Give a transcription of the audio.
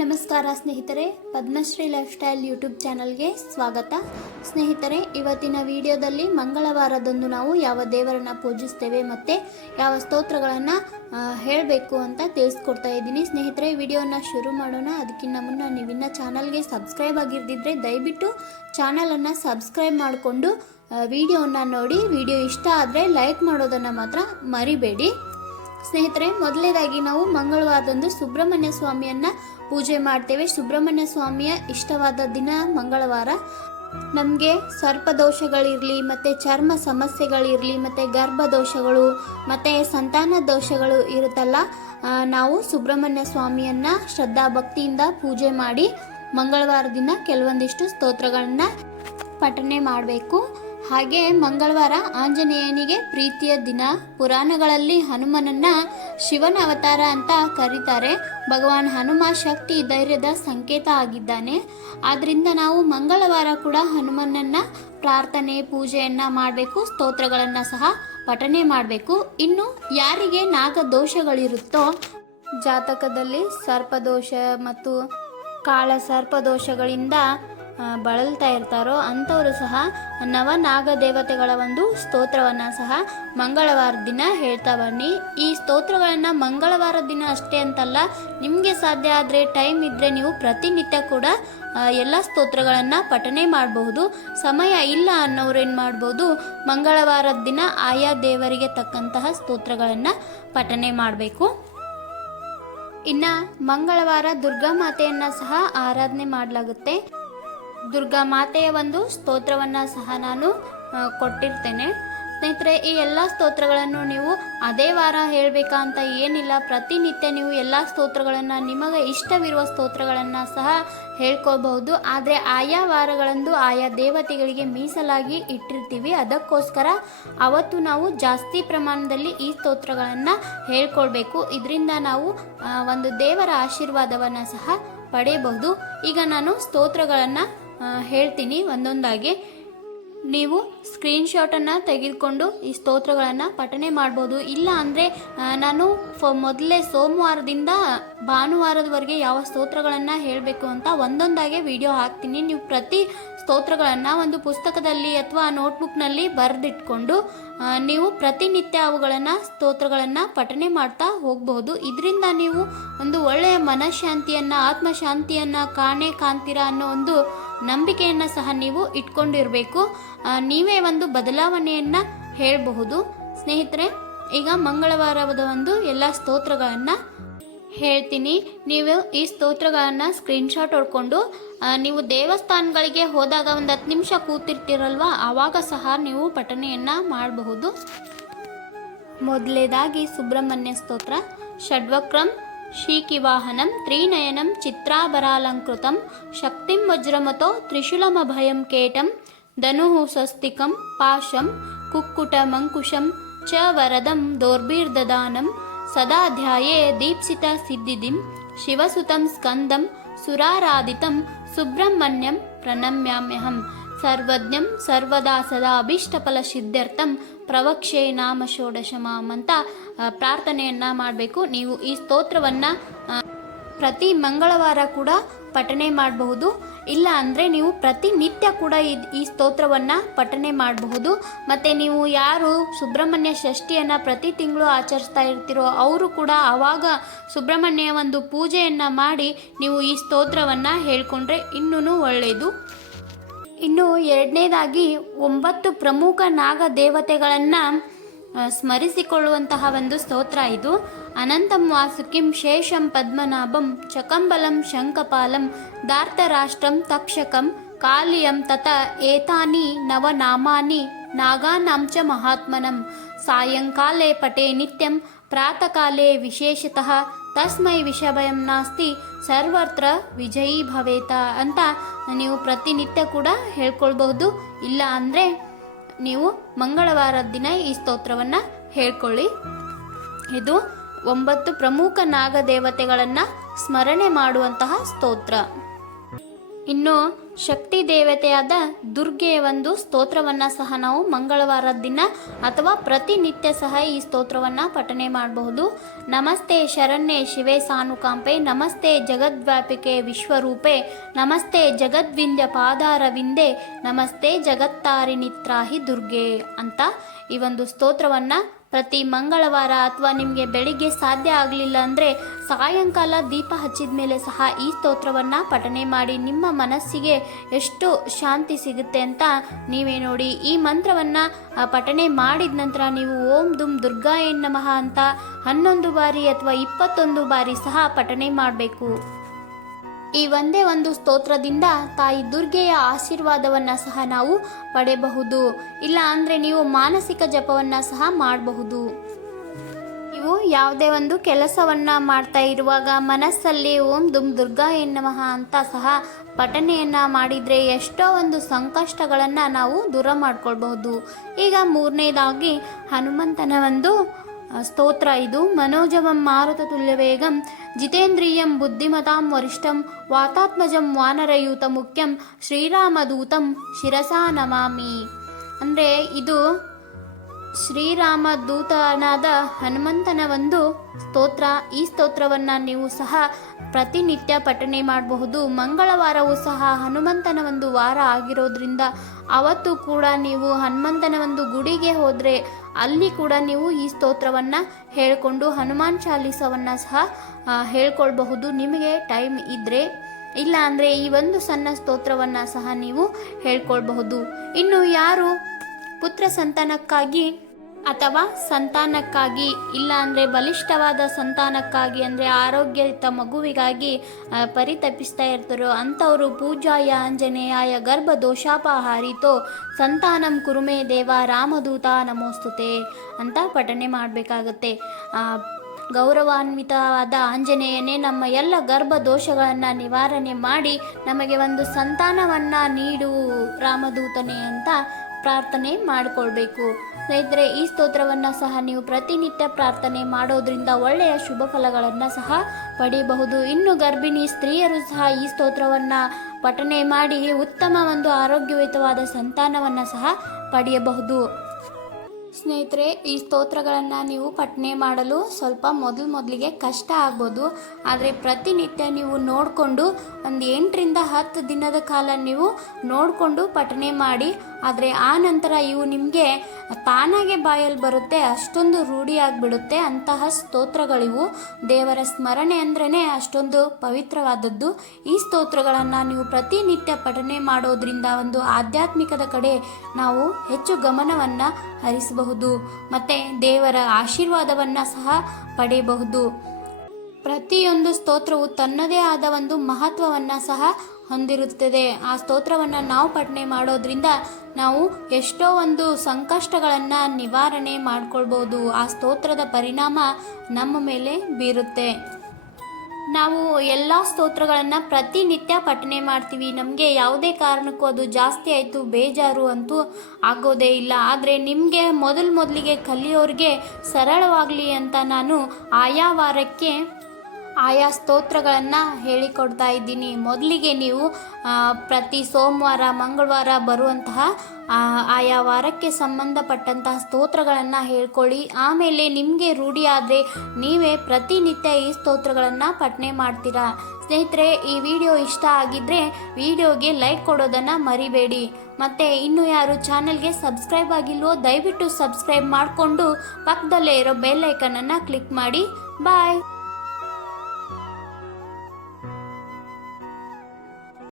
ನಮಸ್ಕಾರ ಸ್ನೇಹಿತರೆ, Padmashri life style YouTube ಚಾನಲ್ಗೆ ಸ್ವಾಗತ. ಸ್ನೇಹಿತರೆ, ಇವತ್ತಿನ ವಿಡಿಯೋದಲ್ಲಿ ಮಂಗಳವಾರದಂದು ನಾವು ಯಾವ ದೇವರನ್ನ ಪೂಜಿಸ್ತೇವೆ ಮತ್ತು ಯಾವ ಸ್ತೋತ್ರಗಳನ್ನು ಹೇಳಬೇಕು ಅಂತ ತಿಳಿಸ್ಕೊಡ್ತಾ ಇದ್ದೀನಿ. ಸ್ನೇಹಿತರೆ, ವಿಡಿಯೋನ ಶುರು ಮಾಡೋಣ. ಅದಕ್ಕಿಂತ ಮುನ್ನ ನೀವಿನ್ನ ಚಾನಲ್ಗೆ ಸಬ್ಸ್ಕ್ರೈಬ್ ಆಗಿರ್ದಿದ್ರೆ ದಯವಿಟ್ಟು ಚಾನಲನ್ನು ಸಬ್ಸ್ಕ್ರೈಬ್ ಮಾಡಿಕೊಂಡು ವಿಡಿಯೋನ ನೋಡಿ. ವಿಡಿಯೋ ಇಷ್ಟ ಆದರೆ ಲೈಕ್ ಮಾಡೋದನ್ನು ಮಾತ್ರ ಮರಿಬೇಡಿ. ಸ್ನೇಹಿತರೆ ಮೊದಲನೇದಾಗಿ ನಾವು ಮಂಗಳವಾರದಂದು ಸುಬ್ರಹ್ಮಣ್ಯ ಸ್ವಾಮಿಯನ್ನ ಪೂಜೆ ಮಾಡ್ತೇವೆ. ಸುಬ್ರಹ್ಮಣ್ಯ ಸ್ವಾಮಿಯ ಇಷ್ಟವಾದ ದಿನ ಮಂಗಳವಾರ. ನಮಗೆ ಸರ್ಪದೋಷಗಳಿರಲಿ ಮತ್ತು ಚರ್ಮ ಸಮಸ್ಯೆಗಳಿರಲಿ, ಮತ್ತು ಗರ್ಭದೋಷಗಳು ಮತ್ತು ಸಂತಾನ ದೋಷಗಳು ಇರುತ್ತಲ್ಲ ನಾವು ಸುಬ್ರಹ್ಮಣ್ಯ ಸ್ವಾಮಿಯನ್ನ ಶ್ರದ್ಧಾ ಭಕ್ತಿಯಿಂದ ಪೂಜೆ ಮಾಡಿ ಮಂಗಳವಾರ ದಿನ ಕೆಲವೊಂದಿಷ್ಟು ಸ್ತೋತ್ರಗಳನ್ನ ಪಠನೆ ಮಾಡಬೇಕು. ಹಾಗೆ ಮಂಗಳವಾರ ಆಂಜನೇಯನಿಗೆ ಪ್ರೀತಿಯ ದಿನ. ಪುರಾಣಗಳಲ್ಲಿ ಹನುಮನನ್ನ ಶಿವನ ಅವತಾರ ಅಂತ ಕರೀತಾರೆ. ಭಗವಾನ್ ಹನುಮ ಶಕ್ತಿ, ಧೈರ್ಯದ ಸಂಕೇತ ಆಗಿದ್ದಾನೆ. ಆದ್ರಿಂದ ನಾವು ಮಂಗಳವಾರ ಕೂಡ ಹನುಮನನ್ನ ಪ್ರಾರ್ಥನೆ, ಪೂಜೆಯನ್ನ ಮಾಡಬೇಕು, ಸ್ತೋತ್ರಗಳನ್ನು ಸಹ ಪಠನೆ ಮಾಡಬೇಕು. ಇನ್ನು ಯಾರಿಗೆ ನಾಗ ದೋಷಗಳಿರುತ್ತೋ ಜಾತಕದಲ್ಲಿ ಸರ್ಪದೋಷ ಮತ್ತು ಕಾಳ ಸರ್ಪದೋಷಗಳಿಂದ ಬಳಲ್ತಾ ಇರ್ತಾರೋ ಅಂಥವರು ಸಹ ನವನಾಗ ದೇವತೆಗಳ ಒಂದು ಸ್ತೋತ್ರವನ್ನು ಸಹ ಮಂಗಳವಾರ ದಿನ ಹೇಳ್ತಾ ಬನ್ನಿ. ಈ ಸ್ತೋತ್ರಗಳನ್ನು ಮಂಗಳವಾರ ದಿನ ಅಷ್ಟೇ ಅಂತಲ್ಲ, ನಿಮಗೆ ಸಾಧ್ಯ ಆದರೆ ಟೈಮ್ ಇದ್ದರೆ ನೀವು ಪ್ರತಿನಿತ್ಯ ಕೂಡ ಎಲ್ಲ ಸ್ತೋತ್ರಗಳನ್ನು ಪಠನೆ ಮಾಡಬಹುದು. ಸಮಯ ಇಲ್ಲ ಅನ್ನೋರು ಏನು ಮಾಡ್ಬೋದು ಮಂಗಳವಾರದ ದಿನ ಆಯಾ ದೇವರಿಗೆ ತಕ್ಕಂತಹ ಸ್ತೋತ್ರಗಳನ್ನು ಪಠನೆ ಮಾಡಬೇಕು. ಇನ್ನು ಮಂಗಳವಾರ ದುರ್ಗಾ ಮಾತೆಯನ್ನು ಸಹ ಆರಾಧನೆ ಮಾಡಲಾಗುತ್ತೆ. ದುರ್ಗಾ ಮಾತೆಯ ಒಂದು ಸ್ತೋತ್ರವನ್ನ ಸಹ ನಾನು ಕೊಟ್ಟಿರ್ತೇನೆ. ಸ್ನೇಹಿತರೆ, ಈ ಎಲ್ಲ ಸ್ತೋತ್ರಗಳನ್ನು ನೀವು ಅದೇ ವಾರ ಹೇಳಬೇಕಾ ಅಂತ ಏನಿಲ್ಲ. ಪ್ರತಿನಿತ್ಯ ನೀವು ಎಲ್ಲ ಸ್ತೋತ್ರಗಳನ್ನು, ನಿಮಗೆ ಇಷ್ಟವಿರುವ ಸ್ತೋತ್ರಗಳನ್ನು ಸಹ ಹೇಳ್ಕೋಬಹುದು. ಆದರೆ, ಆಯಾ ವಾರಗಳಂದು ಆಯಾ ದೇವತೆಗಳಿಗೆ ಮೀಸಲಾಗಿ ಇಟ್ಟಿರ್ತೀವಿ. ಅದಕ್ಕೋಸ್ಕರ ಅವತ್ತು ನಾವು ಜಾಸ್ತಿ ಪ್ರಮಾಣದಲ್ಲಿ ಈ ಸ್ತೋತ್ರಗಳನ್ನು ಹೇಳ್ಕೊಳ್ಬೇಕು ಇದರಿಂದ ನಾವು ಒಂದು ದೇವರ ಆಶೀರ್ವಾದವನ್ನು ಸಹ ಪಡೆಯಬಹುದು. ಈಗ ನಾನು ಸ್ತೋತ್ರಗಳನ್ನು ಹೇಳ್ತೀನಿ ಒಂದೊಂದಾಗಿ. ನೀವು ಸ್ಕ್ರೀನ್ಶಾಟನ್ನು ತೆಗೆದುಕೊಂಡು ಈ ಸ್ತೋತ್ರಗಳನ್ನು ಪಠನೆ ಮಾಡ್ಬೋದು. ಇಲ್ಲ ಅಂದರೆ ನಾನು ಫ, ಮೊದಲೇ ಸೋಮವಾರದಿಂದ ಭಾನುವಾರದವರೆಗೆ ಯಾವ ಸ್ತೋತ್ರಗಳನ್ನು ಹೇಳಬೇಕು ಅಂತ ಒಂದೊಂದಾಗೆ ವಿಡಿಯೋ ಹಾಕ್ತೀನಿ. ನೀವು ಪ್ರತಿ ಸ್ತೋತ್ರಗಳನ್ನು ಒಂದು ಪುಸ್ತಕದಲ್ಲಿ ಅಥವಾ ನೋಟ್ಬುಕ್ನಲ್ಲಿ ಬರೆದಿಟ್ಕೊಂಡು ನೀವು ಪ್ರತಿನಿತ್ಯ ಅವುಗಳನ್ನು, ಸ್ತೋತ್ರಗಳನ್ನು ಪಠನೆ ಮಾಡ್ತಾ ಹೋಗ್ಬೋದು. ಇದರಿಂದ ನೀವು ಒಂದು ಒಳ್ಳೆಯ ಮನಃಶಾಂತಿಯನ್ನು, ಆತ್ಮಶಾಂತಿಯನ್ನು, ಕಾಣೆ ಕಾಣ್ತೀರಾ ಅನ್ನೋ ಒಂದು ನಂಬಿಕೆಯನ್ನು ಸಹ ನೀವು ಇಟ್ಕೊಂಡಿರಬೇಕು. ನೀವೇ ಒಂದು ಬದಲಾವಣೆಯನ್ನು ಹೇಳಬಹುದು. ಸ್ನೇಹಿತರೆ, ಈಗ ಮಂಗಳವಾರದ ಒಂದು ಎಲ್ಲ ಸ್ತೋತ್ರಗಳನ್ನು ಹೇಳ್ತೀನಿ. ನೀವು ಈ ಸ್ತೋತ್ರಗಳನ್ನು ಸ್ಕ್ರೀನ್ಶಾಟ್ ಹೊಡ್ಕೊಂಡು ನೀವು ದೇವಸ್ಥಾನಗಳಿಗೆ ಹೋದಾಗ ಒಂದು ಹತ್ತು ನಿಮಿಷ ಕೂತಿರ್ತೀರಲ್ವ? ಆವಾಗ ಸಹ ನೀವು ಪಠಣೆಯನ್ನು ಮಾಡಬಹುದು. ಮೊದಲೇದಾಗಿ ಸುಬ್ರಹ್ಮಣ್ಯ ಸ್ತೋತ್ರ. ಷಡ್ವಕ್ರಂ శీకివాహనం త్రినయనం చిత్రాభరాలంకృతం శక్తిం వజ్రముతో త్రిశూలమభయం కేటం ధనుః స్వస్తికం పాశం కుక్కుటమంకుశం చ వరదం దోర్భిర్దదానం సదా ధ్యాయే దీప్సిత సిద్ధిదిం శివసుతం స్కందం సురారాధితం సుబ్రహ్మణ్యం ప్రణమ్యామ్యహం సర్వజ్ఞం సర్వదా సదాభీష్టఫల ಪ್ರವಕ್ಷೆ ನಾಮ ಷೋಡಶಮಾಮ್ ಅಂತ ಪ್ರಾರ್ಥನೆಯನ್ನ ಮಾಡಬೇಕು. ನೀವು ಈ ಸ್ತೋತ್ರವನ್ನು ಪ್ರತಿ ಮಂಗಳವಾರ ಕೂಡ ಪಠನೆ ಮಾಡಬಹುದು. ಇಲ್ಲ ಅಂದರೆ ನೀವು ಪ್ರತಿನಿತ್ಯ ಕೂಡ ಈ ಸ್ತೋತ್ರವನ್ನು ಪಠನೆ ಮಾಡಬಹುದು. ಮತ್ತು ನೀವು ಯಾರು ಸುಬ್ರಹ್ಮಣ್ಯ ಷಷ್ಠಿಯನ್ನು ಪ್ರತಿ ತಿಂಗಳು ಆಚರಿಸ್ತಾ ಇರ್ತೀರೋ ಅವರು ಕೂಡ ಆವಾಗ ಸುಬ್ರಹ್ಮಣ್ಯ ಒಂದು ಪೂಜೆಯನ್ನು ಮಾಡಿ ನೀವು ಈ ಸ್ತೋತ್ರವನ್ನು ಹೇಳ್ಕೊಂಡ್ರೆ ಇನ್ನೂ ಒಳ್ಳೆಯದು ಇನ್ನು ಎರಡನೇದಾಗಿ ಒಂಬತ್ತು ಪ್ರಮುಖ ನಾಗ ದೇವತೆಗಳನ್ನು ಸ್ಮರಿಸಿಕೊಳ್ಳುವಂತಹ ಒಂದು ಸ್ತೋತ್ರ ಇದು. ಅನಂತಂ ವಾಸುಕಿಂ ಶೇಷಂ ಪದ್ಮನಾಭಂ ಚಕಂಬಲಂ ಶಂಕಪಾಲಂ ದಾರ್ತರಾಷ್ಟ್ರಂ ತಕ್ಷಕಂ ಕಾಲಿಯಂ ತತ ಏತಾನಿ ನವನಾಮಾನಿ ನಾಗಾನಾಂ ಚ ಮಹಾತ್ಮನಂ. ಸಾಯಂಕಾಲೇ ಪಟೇ ನಿತ್ಯಂ ಪ್ರಾತಕಾಲೇ ವಿಶೇಷತಃ ತಸ್ಮೈ ವಿಷಭಯಂ ನಾಸ್ತಿ, ಸರ್ವತ್ರ ವಿಜಯಿ ಭವೇತ ಅಂತ ನೀವು ಪ್ರತಿನಿತ್ಯ ಕೂಡ ಹೇಳ್ಕೊಳ್ಬಹುದು. ಇಲ್ಲ ಅಂದರೆ ನೀವು ಮಂಗಳವಾರದ ದಿನ ಈ ಸ್ತೋತ್ರವನ್ನು ಹೇಳ್ಕೊಳ್ಳಿ. ಇದು ಒಂಬತ್ತು ಪ್ರಮುಖ ನಾಗದೇವತೆಗಳನ್ನು ಸ್ಮರಣೆ ಮಾಡುವಂತಹ ಸ್ತೋತ್ರ. ಇನ್ನು ಶಕ್ತಿ ದೇವತೆಯಾದ ದುರ್ಗೆಯ ಒಂದು ಸ್ತೋತ್ರವನ್ನ ಸಹ ನಾವು ಮಂಗಳವಾರದ ದಿನ ಅಥವಾ ಪ್ರತಿನಿತ್ಯ ಸಹ ಈ ಸ್ತೋತ್ರವನ್ನ ಪಠನೆ ಮಾಡಬಹುದು. ನಮಸ್ತೆ ಶರಣ್ಯೆ ಶಿವೆ ಸಾನುಕಾಂಪೆ, ನಮಸ್ತೆ ಜಗದ್ವ್ಯಾಪಿಕೆ ವಿಶ್ವರೂಪೆ, ನಮಸ್ತೆ ಜಗದ್ವಿಂದ್ಯ ಪಾದಾರವಿಂದೆ, ನಮಸ್ತೆ ಜಗತ್ತಾರಿಣಿತ್ರಾಹಿ ದುರ್ಗೆ ಅಂತ ಈ ಒಂದು ಸ್ತೋತ್ರವನ್ನ ಪ್ರತಿ ಮಂಗಳವಾರ ಅಥವಾ ನಿಮಗೆ ಬೆಳಿಗ್ಗೆ ಸಾಧ್ಯ ಆಗಲಿಲ್ಲ ಅಂದರೆ ಸಾಯಂಕಾಲ ದೀಪ ಹಚ್ಚಿದ ಮೇಲೆ ಸಹ ಈ ಸ್ತೋತ್ರವನ್ನು ಪಠನೆ ಮಾಡಿ ನಿಮ್ಮ ಮನಸ್ಸಿಗೆ ಎಷ್ಟು ಶಾಂತಿ ಸಿಗುತ್ತೆ ಅಂತ ನೀವೇ ನೋಡಿ. ಈ ಮಂತ್ರವನ್ನು ಪಠನೆ ಮಾಡಿದ ನಂತರ ನೀವು ಓಂ ದುಮ್ ದುರ್ಗಾ ನಮಃ ಅಂತ ಹನ್ನೊಂದು ಬಾರಿ ಅಥವಾ ಇಪ್ಪತ್ತೊಂದು ಬಾರಿ ಸಹ ಪಠನೆ ಮಾಡಬೇಕು. ಈ ಒಂದೇ ಒಂದು ಸ್ತೋತ್ರದಿಂದ ತಾಯಿ ದುರ್ಗೆಯ ಆಶೀರ್ವಾದವನ್ನ ಸಹ ನಾವು ಪಡೆಯಬಹುದು ಇಲ್ಲ ಅಂದರೆ ನೀವು ಮಾನಸಿಕ ಜಪವನ್ನ ಸಹ ಮಾಡಬಹುದು. ನೀವು ಯಾವುದೇ ಒಂದು ಕೆಲಸವನ್ನ ಮಾಡ್ತಾ ಇರುವಾಗ ಮನಸ್ಸಲ್ಲಿ ಓಂ ದುಮ್ ದುರ್ಗಾ ಎನ್ನಮಃ ಅಂತ ಸಹ ಪಠನೆಯನ್ನ ಮಾಡಿದರೆ ಎಷ್ಟೋ ಒಂದು ಸಂಕಷ್ಟಗಳನ್ನು ನಾವು ದೂರ ಮಾಡ್ಕೊಳ್ಬಹುದು. ಈಗ ಮೂರನೇದಾಗಿ ಹನುಮಂತನ ಒಂದು ಸ್ತೋತ್ರ ಇದು. ಮನೋಜವಂ ಮಾರುತ ತುಲ್ಯವೇಗಂ, ಜಿತೇಂದ್ರಿಯಂ ಬುದ್ಧಿಮತಾಂ ವರಿಷ್ಠಂ, ವಾತಾತ್ಮಜಂ ವಾನರಯೂತ ಮುಖ್ಯಂ, ಶ್ರೀರಾಮದೂತಂ ಶಿರಸಾ ನಮಾಮಿ. ಅಂದರೆ ಇದು ಶ್ರೀರಾಮ ದೂತನಾದ ಹನುಮಂತನ ಒಂದು ಸ್ತೋತ್ರ. ಈ ಸ್ತೋತ್ರವನ್ನು ನೀವು ಸಹ ಪ್ರತಿನಿತ್ಯ ಪಠಣೆ ಮಾಡಬಹುದು. ಮಂಗಳವಾರವೂ ಸಹ ಹನುಮಂತನ ಒಂದು ವಾರ ಆಗಿರೋದ್ರಿಂದ ಅವತ್ತು ಕೂಡ ನೀವು ಹನುಮಂತನ ಒಂದು ಗುಡಿಗೆ ಹೋದರೆ ಅಲ್ಲಿ ಕೂಡ ನೀವು ಈ ಸ್ತೋತ್ರವನ್ನು ಹೇಳಿಕೊಂಡು ಹನುಮಾನ್ ಚಾಲೀಸವನ್ನು ಸಹ ಹೇಳ್ಕೊಳ್ಬಹುದು. ನಿಮಗೆ ಟೈಮ್ ಇದ್ದರೆ ಇಲ್ಲ ಅಂದರೆ ಈ ಒಂದು ಸಣ್ಣ ಸ್ತೋತ್ರವನ್ನು ಸಹ ನೀವು ಹೇಳ್ಕೊಳ್ಬಹುದು. ಇನ್ನು ಯಾರು ಪುತ್ರ ಸಂತಾನಕ್ಕಾಗಿ ಅಥವಾ ಸಂತಾನಕ್ಕಾಗಿ ಇಲ್ಲ ಅಂದರೆ ಬಲಿಷ್ಠವಾದ ಸಂತಾನಕ್ಕಾಗಿ ಅಂದರೆ ಆರೋಗ್ಯಯುತ ಮಗುವಿಗಾಗಿ ಪರಿತಪಿಸ್ತಾ ಇರ್ತಾರೋ ಅಂಥವರು ಪೂಜಾಯ, ಆಂಜನೇಯಾಯ ಗರ್ಭ ದೋಷಾಪಹಾರಿತೋ ಸಂತಾನಂ ಕುರುಮೆ ದೇವ ರಾಮದೂತ ನಮೋಸ್ತುತೆ ಅಂತ ಪಠನೆ ಮಾಡಬೇಕಾಗತ್ತೆ. ಗೌರವಾನ್ವಿತವಾದ ಆಂಜನೇಯನೇ ನಮ್ಮ ಎಲ್ಲ ಗರ್ಭ ದೋಷಗಳನ್ನು ನಿವಾರಣೆ ಮಾಡಿ ನಮಗೆ ಒಂದು ಸಂತಾನವನ್ನು ನೀಡು ರಾಮದೂತನೇ ಅಂತ ಪ್ರಾರ್ಥನೆ ಮಾಡಿಕೊಳ್ಬೇಕು. ಸ್ನೇಹಿತರೆ, ಈ ಸ್ತೋತ್ರವನ್ನು ಸಹ ನೀವು ಪ್ರತಿನಿತ್ಯ ಪ್ರಾರ್ಥನೆ ಮಾಡೋದ್ರಿಂದ ಒಳ್ಳೆಯ ಶುಭ ಫಲಗಳನ್ನು ಸಹ ಪಡೆಯಬಹುದು ಇನ್ನು ಗರ್ಭಿಣಿ ಸ್ತ್ರೀಯರು ಸಹ ಈ ಸ್ತೋತ್ರವನ್ನು ಪಠನೆ ಮಾಡಿ ಉತ್ತಮ ಒಂದು ಆರೋಗ್ಯಯುತವಾದ ಸಂತಾನವನ್ನು ಸಹ ಪಡೆಯಬಹುದು. ಸ್ನೇಹಿತರೆ, ಈ ಸ್ತೋತ್ರಗಳನ್ನು ನೀವು ಪಠನೆ ಮಾಡಲು ಸ್ವಲ್ಪ ಮೊದಲು ಮೊದಲಿಗೆ ಕಷ್ಟ ಆಗ್ಬೋದು. ಆದರೆ ಪ್ರತಿನಿತ್ಯ ನೀವು ನೋಡಿಕೊಂಡು ಒಂದು ಎಂಟರಿಂದ ಹತ್ತು ದಿನದ ಕಾಲ ನೀವು ನೋಡಿಕೊಂಡು ಪಠನೆ ಮಾಡಿ ಆದರೆ ಆ ನಂತರ ಇವು ನಿಮಗೆ ತಾನಾಗೆ ಬಾಯಲ್ಲಿ ಬರುತ್ತೆ, ಅಷ್ಟೊಂದು ರೂಢಿಯಾಗಿಬಿಡುತ್ತೆ ಅಂತಹ ಸ್ತೋತ್ರಗಳಿವು. ದೇವರ ಸ್ಮರಣೆ ಅಂದ್ರೇ ಅಷ್ಟೊಂದು ಪವಿತ್ರವಾದದ್ದು. ಈ ಸ್ತೋತ್ರಗಳನ್ನು ನೀವು ಪ್ರತಿನಿತ್ಯ ಪಠನೆ ಮಾಡೋದ್ರಿಂದ ಒಂದು ಆಧ್ಯಾತ್ಮಿಕದ ಕಡೆ ನಾವು ಹೆಚ್ಚು ಗಮನವನ್ನು ಹರಿಸಬಹುದು, ಮತ್ತು ದೇವರ ಆಶೀರ್ವಾದವನ್ನು ಸಹ ಪಡೆಯಬಹುದು. ಪ್ರತಿಯೊಂದು ಸ್ತೋತ್ರವು ತನ್ನದೇ ಆದ ಒಂದು ಮಹತ್ವವನ್ನು ಸಹ ಹೊಂದಿರುತ್ತದೆ. ಆ ಸ್ತೋತ್ರವನ್ನು ನಾವು ಪಠನೆ ಮಾಡೋದ್ರಿಂದ ನಾವು ಎಷ್ಟೋ ಒಂದು ಸಂಕಷ್ಟಗಳನ್ನು ನಿವಾರಣೆ ಮಾಡಿಕೊಳ್ಬೋದು. ಆ ಸ್ತೋತ್ರದ ಪರಿಣಾಮ ನಮ್ಮ ಮೇಲೆ ಬೀರುತ್ತೆ. ನಾವು ಎಲ್ಲ ಸ್ತೋತ್ರಗಳನ್ನು ಪ್ರತಿನಿತ್ಯ ಪಠನೆ ಮಾಡ್ತೀವಿ. ನಮಗೆ ಯಾವುದೇ ಕಾರಣಕ್ಕೂ ಅದು ಜಾಸ್ತಿ ಆಯಿತು, ಬೇಜಾರು ಅಂತೂ ಆಗೋದೇ ಇಲ್ಲ. ಆದರೆ ನಿಮಗೆ ಮೊದಲು ಮೊದಲಿಗೆ ಕಲಿಯೋರಿಗೆ ಸರಳವಾಗಲಿ ಅಂತ ನಾನು ಆಯಾ ವಾರಕ್ಕೆ ಆಯಾ ಸ್ತೋತ್ರಗಳನ್ನು ಹೇಳಿಕೊಡ್ತಾ ಇದ್ದೀನಿ. ಮೊದಲಿಗೆ ನೀವು ಪ್ರತಿ ಸೋಮವಾರ, ಮಂಗಳವಾರ ಬರುವಂತಹ ಆಯಾ ವಾರಕ್ಕೆ ಸಂಬಂಧಪಟ್ಟಂತಹ ಸ್ತೋತ್ರಗಳನ್ನು ಹೇಳ್ಕೊಳ್ಳಿ. ಆಮೇಲೆ ನಿಮಗೆ ರೂಢಿಯಾದರೆ ನೀವೇ ಪ್ರತಿನಿತ್ಯ ಈ ಸ್ತೋತ್ರಗಳನ್ನು ಪಠನೆ ಮಾಡ್ತೀರಾ? ಸ್ನೇಹಿತರೆ, ಈ ವಿಡಿಯೋ ಇಷ್ಟ ಆಗಿದ್ದರೆ ವಿಡಿಯೋಗೆ ಲೈಕ್ ಕೊಡೋದನ್ನು ಮರಿಬೇಡಿ. ಮತ್ತು ಇನ್ನು ಯಾರು ಚಾನಲ್ಗೆ ಸಬ್ಸ್ಕ್ರೈಬ್ ಆಗಿಲ್ವೋ, ದಯವಿಟ್ಟು ಸಬ್ಸ್ಕ್ರೈಬ್ ಮಾಡಿಕೊಂಡು ಪಕ್ಕದಲ್ಲೇ ಇರೋ ಬೆಲ್ ಐಕನನ್ನು ಕ್ಲಿಕ್ ಮಾಡಿ. ಬಾಯ್!